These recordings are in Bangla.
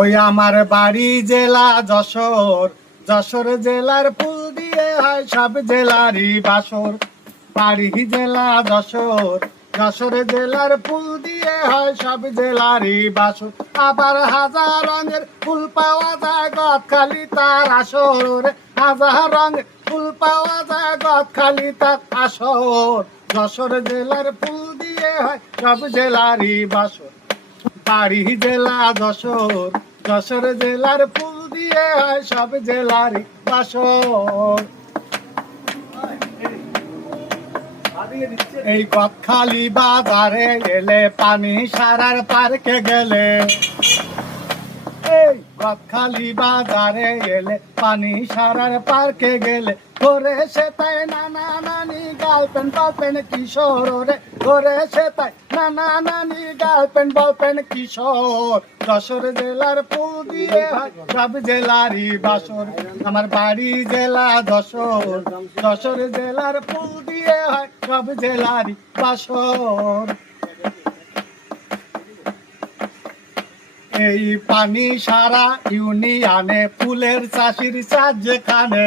ওই আমার বাড়ি জেলা যশোর, যশোর জেলার ফুল দিয়ে হয় সব জেলারই বাসর। বাড়ি জেলা যশোর, যশোর জেলার ফুল দিয়ে হয় সব জেলারই বাসর। আবার হাজার রঙের ফুল পাওয়া যায় গদখালি তার আসর। হাজার রঙের ফুল পাওয়া যায় গদখালি তার আসর। যশোর জেলার ফুল দিয়ে হয় সব জেলারই বাসর। বাড়ি জেলা যশোর, যশোর জেলার ফুল দিয়ে হয় সব জেলারই বাসর। এই গদখালি বাজারে এলে পানি সারার পার্কে গেলে, এই গদখালি বাজারে এলে পানি সারার পার্কে গেলে ঘরে সে তাই নানা নানি গার্লফ্রেন্ড বলপেন কিশোর রে। ঘরে সে তাই নানা নানি গার্লফ্রেন্ড বলপেন কিশোর। যশোর জেলার ফুল দিয়ে হয় সব জেলারই বাসর। আমার বাড়ি জেলা যশোর, যশোর জেলার ফুল দিয়ে হয় সব জেলারই বাসর। এই পানি সারা ইউনিয়নে ফুলের চাষির চাষ যেখানে,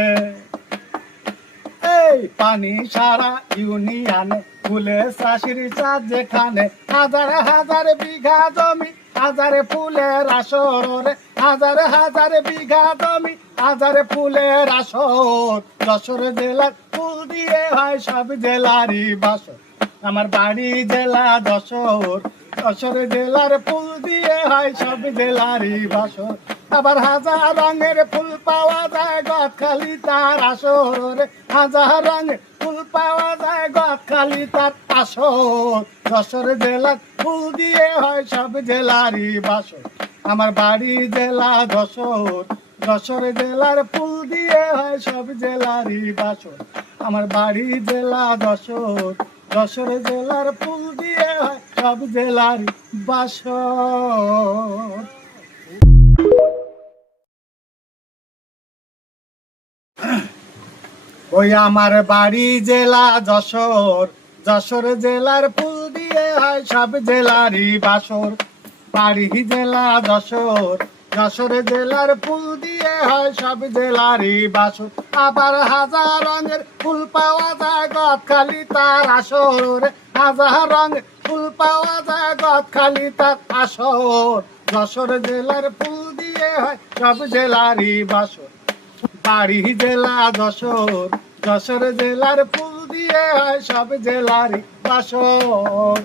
এই পানি সারা ইউনিয়নে ফুলের চাষির চাষ যেখানে। হাজার হাজার বিঘা জমি, হাজারে ফুলের আসর। হাজার হাজার বিঘা জমি, হাজারে ফুলের আসর। যশোর জেলার ফুল দিয়ে হয় সব জেলারই বাসর। আমার বাড়ি জেলা যশোর, যশোর জেলার ফুল দিয়ে হয় সব জেলারই বাসর। আবার হাজার রঙের ফুল পাওয়া যায় গদখালি তার আসর। হাজার রঙের ফুল পাওয়া যায় গদখালি তার আসর। যশোর জেলার ফুল দিয়ে হয় সব জেলারই বাসর। আমার বাড়ি জেলা যশোর, যশোর জেলার ফুল দিয়ে হয় সব জেলারই বাসর। আমার বাড়ি জেলা যশোর, যশোর জেলার ফুল দিয়ে হয় সব জেলারই বাসর। ওই আমার বাড়ি জেলা যশোর, যশোর জেলার ফুল দিয়ে হয় সব জেলারই বাসর। বাড়ি জেলা যশোর, যশোর জেলার ফুল দিয়ে হয় সব জেলারই বাসর। আবার হাজার রঙের ফুল পাওয়া যায় গদখালি তার আসর। হাজার রঙের ফুল পাওয়া যায় গদখালি তার আসর। যশোর জেলার ফুল দিয়ে হয় সব জেলারই বাসর। বাড়ি জেলা যশোর, যশোর জেলার ফুল দিয়ে হয় সব জেলারই বাসর।